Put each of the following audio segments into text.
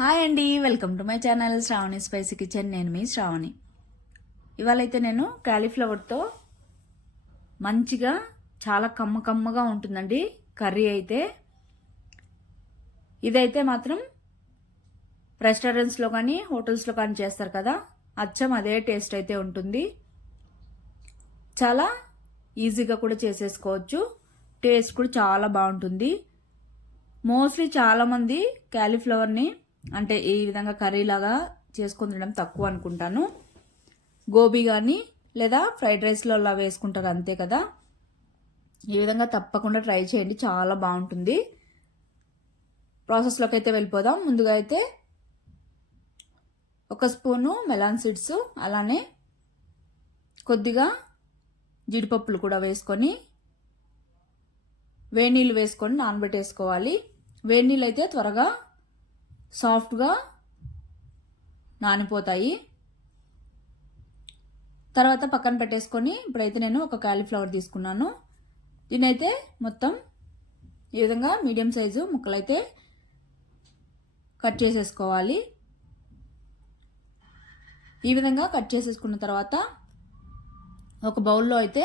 Hi అండి welcome to my channel Shravani spicy kitchen. నేను మీ శ్రావణి. ఇవాళైతే నేను క్యాలీఫ్లవర్తో మంచిగా చాలా కమ్మ కమ్మగా ఉంటుందండి. కర్రీ అయితే ఇదైతే మాత్రం రెస్టారెంట్స్లో కానీ హోటల్స్లో కానీ చేస్తారు కదా అచ్చం అదే టేస్ట్ అయితే ఉంటుంది. చాలా ఈజీగా కూడా చేసేసుకోవచ్చు. టేస్ట్ కూడా చాలా బాగుంటుంది. మోస్ట్లీ చాలామంది క్యాలీఫ్లవర్ని అంటే ఈ విధంగా కర్రీ లాగా చేసుకొని తినడం తక్కువ అనుకుంటాను. గోబీ కానీ లేదా ఫ్రైడ్ రైస్లో అలా వేసుకుంటారు అంతే కదా. ఈ విధంగా తప్పకుండా ట్రై చేయండి చాలా బాగుంటుంది. ప్రాసెస్లోకి అయితే వెళ్ళిపోదాం. ముందుగా అయితే ఒక స్పూను మెలాన్ సీడ్స్ అలానే కొద్దిగా జీడిపప్పులు కూడా వేసుకొని వేడి నీళ్ళు వేసుకొని నానబెట్టేసుకోవాలి. వేడి నీళ్ళు అయితే త్వరగా సాఫ్ట్గా నానిపోతాయి. తర్వాత పక్కన పెట్టేసుకొని ఇప్పుడైతే నేను ఒక కాలీఫ్లవర్ తీసుకున్నాను. దీనైతే మొత్తం ఈ విధంగా మీడియం సైజు ముక్కలైతే కట్ చేసేసుకోవాలి. ఈ విధంగా కట్ చేసేసుకున్న తర్వాత ఒక బౌల్లో అయితే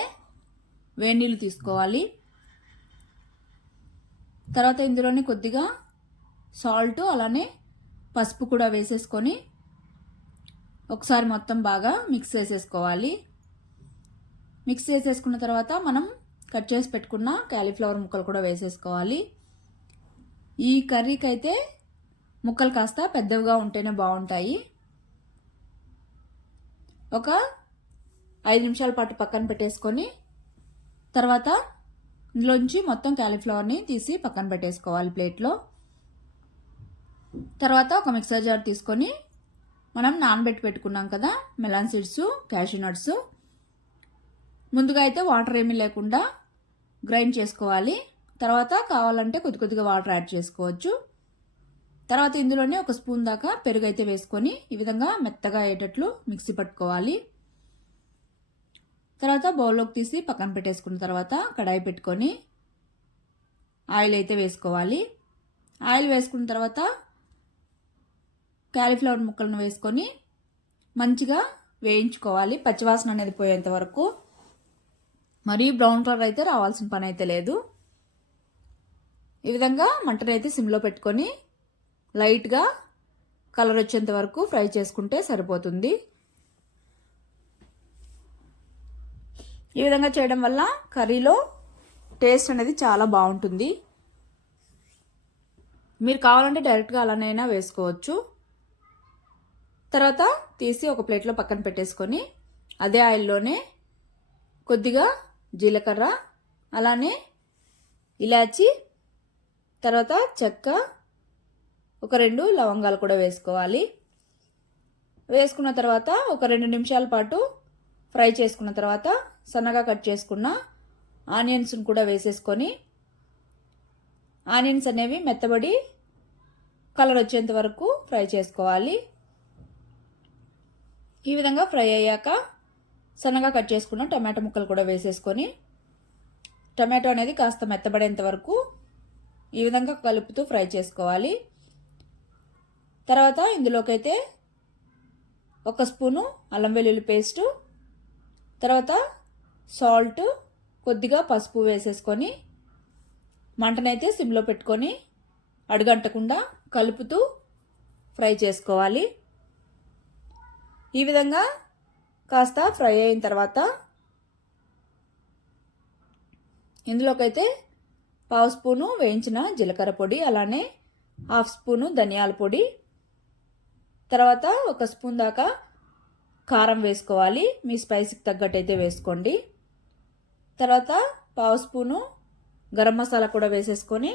వేడి నీళ్ళు తీసుకోవాలి. తర్వాత ఇందులోని కొద్దిగా సాల్ట్ అలానే పసుపు కూడా వేసేసుకొని ఒకసారి మొత్తం బాగా మిక్స్ చేసేసుకోవాలి. మిక్స్ చేసేసుకున్న తర్వాత మనం కట్ చేసి పెట్టుకున్న క్యాలీఫ్లవర్ ముక్కలు కూడా వేసేసుకోవాలి. ఈ కర్రీకి అయితే ముక్కలు కాస్త పెద్దవిగా ఉంటేనే బాగుంటాయి. ఒక ఐదు నిమిషాల పాటు పక్కన పెట్టేసుకొని తర్వాత ఇందులోంచి మొత్తం క్యాలీఫ్లవర్ని తీసి పక్కన పెట్టేసుకోవాలి ప్లేట్లో. తర్వాత ఒక మిక్సర్ జార్ తీసుకొని మనం నానబెట్టి పెట్టుకున్నాం కదా మెలాన్ సీడ్స్ క్యాషూ నట్స్. ముందుగా అయితే వాటర్ ఏమీ లేకుండా గ్రైండ్ చేసుకోవాలి. తర్వాత కావాలంటే కొద్ది కొద్దిగా వాటర్ యాడ్ చేసుకోవచ్చు. తర్వాత ఇందులోనే ఒక స్పూన్ దాకా పెరుగు అయితే వేసుకొని ఈ విధంగా మెత్తగా అయ్యేటట్లు మిక్సీ పట్టుకోవాలి. తర్వాత బౌల్లోకి తీసి పక్కన పెట్టేసుకున్న తర్వాత కడాయి పెట్టుకొని ఆయిల్ అయితే వేసుకోవాలి. ఆయిల్ వేసుకున్న తర్వాత క్యాలీఫ్లవర్ ముక్కలను వేసుకొని మంచిగా వేయించుకోవాలి. పచ్చివాసన అనేది పోయేంత వరకు. మరీ బ్రౌన్ కలర్ అయితే రావాల్సిన పని అయితే లేదు. ఈ విధంగా మంటను అయితే సిమ్లో పెట్టుకొని లైట్గా కలర్ వచ్చేంత వరకు ఫ్రై చేసుకుంటే సరిపోతుంది. ఈ విధంగా చేయడం వల్ల కర్రీలో టేస్ట్ అనేది చాలా బాగుంటుంది. మీరు కావాలంటే డైరెక్ట్గా అలానైనా వేసుకోవచ్చు. తర్వాత తీసి ఒక ప్లేట్లో పక్కన పెట్టేసుకొని అదే ఆయిల్లోనే కొద్దిగా జీలకర్ర అలానే ఇలాచి తర్వాత చెక్క ఒక రెండు లవంగాలు కూడా వేసుకోవాలి. వేసుకున్న తర్వాత ఒక రెండు నిమిషాల పాటు ఫ్రై చేసుకున్న తర్వాత సన్నగా కట్ చేసుకున్న ఆనియన్స్ను కూడా వేసేసుకొని ఆనియన్స్ అనేవి మెత్తబడి కలర్ వచ్చేంత వరకు ఫ్రై చేసుకోవాలి. ఈ విధంగా ఫ్రై అయ్యాక సన్నగా కట్ చేసుకున్న టమాటో ముక్కలు కూడా వేసేసుకొని టమాటో అనేది కాస్త మెత్తబడేంత వరకు ఈ విధంగా కలుపుతూ ఫ్రై చేసుకోవాలి. తర్వాత ఇందులోకైతే ఒక స్పూను అల్లం వెల్లుల్లి పేస్టు తర్వాత సాల్ట్ కొద్దిగా పసుపు వేసేసుకొని మంటనైతే సిమ్లో పెట్టుకొని అడుగంటకుండా కలుపుతూ ఫ్రై చేసుకోవాలి. ఈ విధంగా కాస్త ఫ్రై అయిన తర్వాత ఇందులోకైతే పావు స్పూను వేయించిన జీలకర్ర పొడి అలానే హాఫ్ స్పూను ధనియాల పొడి తర్వాత ఒక స్పూన్ దాకా కారం వేసుకోవాలి. మీ స్పైసీకి తగ్గట్టు అయితే వేసుకోండి. తర్వాత పావు స్పూను గరం మసాలా కూడా వేసేసుకొని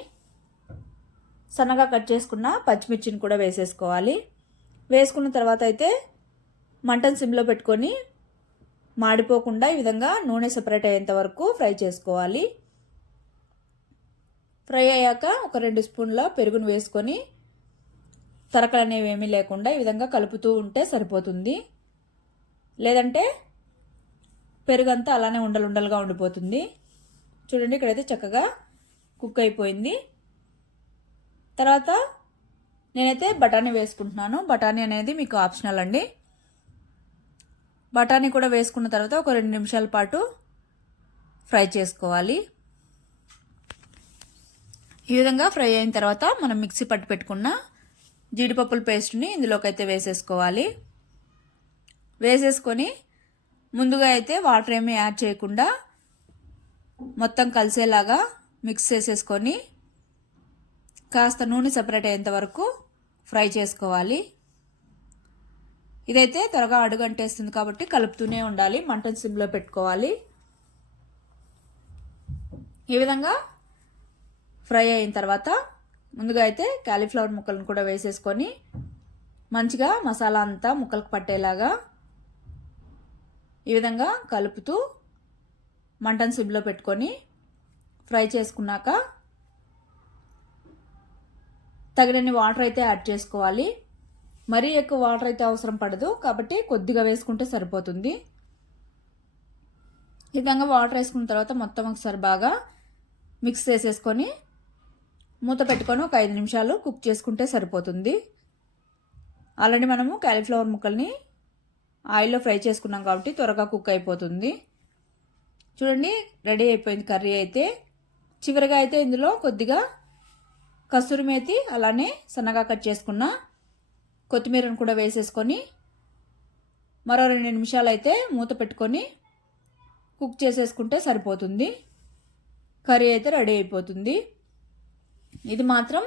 సన్నగా కట్ చేసుకున్న పచ్చిమిర్చిని కూడా వేసేసుకోవాలి. వేసుకున్న తర్వాత అయితే మంటను సిమ్లో పెట్టుకొని మాడిపోకుండా ఈ విధంగా నూనె సెపరేట్ అయ్యేంత వరకు ఫ్రై చేసుకోవాలి. ఫ్రై అయ్యాక ఒక రెండు స్పూన్ల పెరుగును వేసుకొని తరకలు అనేవి ఏమీ లేకుండా ఈ విధంగా కలుపుతూ ఉంటే సరిపోతుంది. లేదంటే పెరుగంతా అలానే ఉండలు ఉండలుగా ఉండిపోతుంది. చూడండి ఇక్కడైతే చక్కగా కుక్ అయిపోయింది. తర్వాత నేనైతే బఠానీ వేసుకుంటున్నాను. బఠానీ అనేది మీకు ఆప్షనల్ అండి. బఠానీ కూడా వేసుకున్న తర్వాత ఒక రెండు నిమిషాల పాటు ఫ్రై చేసుకోవాలి. ఈ విధంగా ఫ్రై అయిన తర్వాత మనం మిక్సీ పట్టు పెట్టుకున్న జీడిపప్పుల పేస్ట్ని ఇందులోకి అయితే వేసేసుకోవాలి. వేసేసుకొని ముందుగా అయితే వాటర్ ఏమీ యాడ్ చేయకుండా మొత్తం కలిసేలాగా మిక్స్ చేసేసుకొని కాస్త నూనె సపరేట్ అయ్యేంత వరకు ఫ్రై చేసుకోవాలి. ఇదైతే త్వరగా అడుగంటేస్తుంది కాబట్టి కలుపుతూనే ఉండాలి. మంటను సిమ్లో పెట్టుకోవాలి. ఈ విధంగా ఫ్రై అయిన తర్వాత ముందుగా అయితే క్యాలీఫ్లవర్ ముక్కలను కూడా వేసేసుకొని మంచిగా మసాలా అంతా ముక్కలకు పట్టేలాగా ఈ విధంగా కలుపుతూ మంటను సిమ్లో పెట్టుకొని ఫ్రై చేసుకున్నాక తగినన్ని వాటర్ అయితే యాడ్ చేసుకోవాలి. మరీ ఎక్కువ వాటర్ అయితే అవసరం పడదు. కాబట్టి కొద్దిగా వేసుకుంటే సరిపోతుంది. ఈ విధంగా వాటర్ వేసుకున్న తర్వాత మొత్తం ఒకసారి బాగా మిక్స్ చేసేసుకొని మూత పెట్టుకొని ఒక ఐదు నిమిషాలు కుక్ చేసుకుంటే సరిపోతుంది. ఆల్రెడీ మనము క్యాలీఫ్లవర్ ముక్కల్ని ఆయిల్లో ఫ్రై చేసుకున్నాం కాబట్టి త్వరగా కుక్ అయిపోతుంది. చూడండి రెడీ అయిపోయింది కర్రీ అయితే. చివరిగా అయితే ఇందులో కొద్దిగా కస్తూరి మేతి అలానే సన్నగా కట్ చేసుకున్న కొత్తిమీరను కూడా వేసేసుకొని మరో రెండు నిమిషాలు అయితే మూత పెట్టుకొని కుక్ చేసేసుకుంటే సరిపోతుంది. కర్రీ అయితే రెడీ అయిపోతుంది. ఇది మాత్రం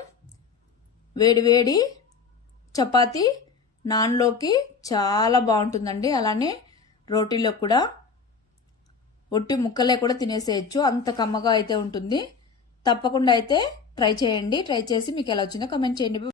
వేడి వేడి నాన్లోకి చాలా బాగుంటుందండి. అలానే రోటీలో కూడా ఒట్టి ముక్కలే కూడా తినేసేయచ్చు. అంత కమ్మగా అయితే ఉంటుంది. తప్పకుండా అయితే ట్రై చేయండి. ట్రై చేసి మీకు ఎలా వచ్చిందో కమెంట్ చేయండి.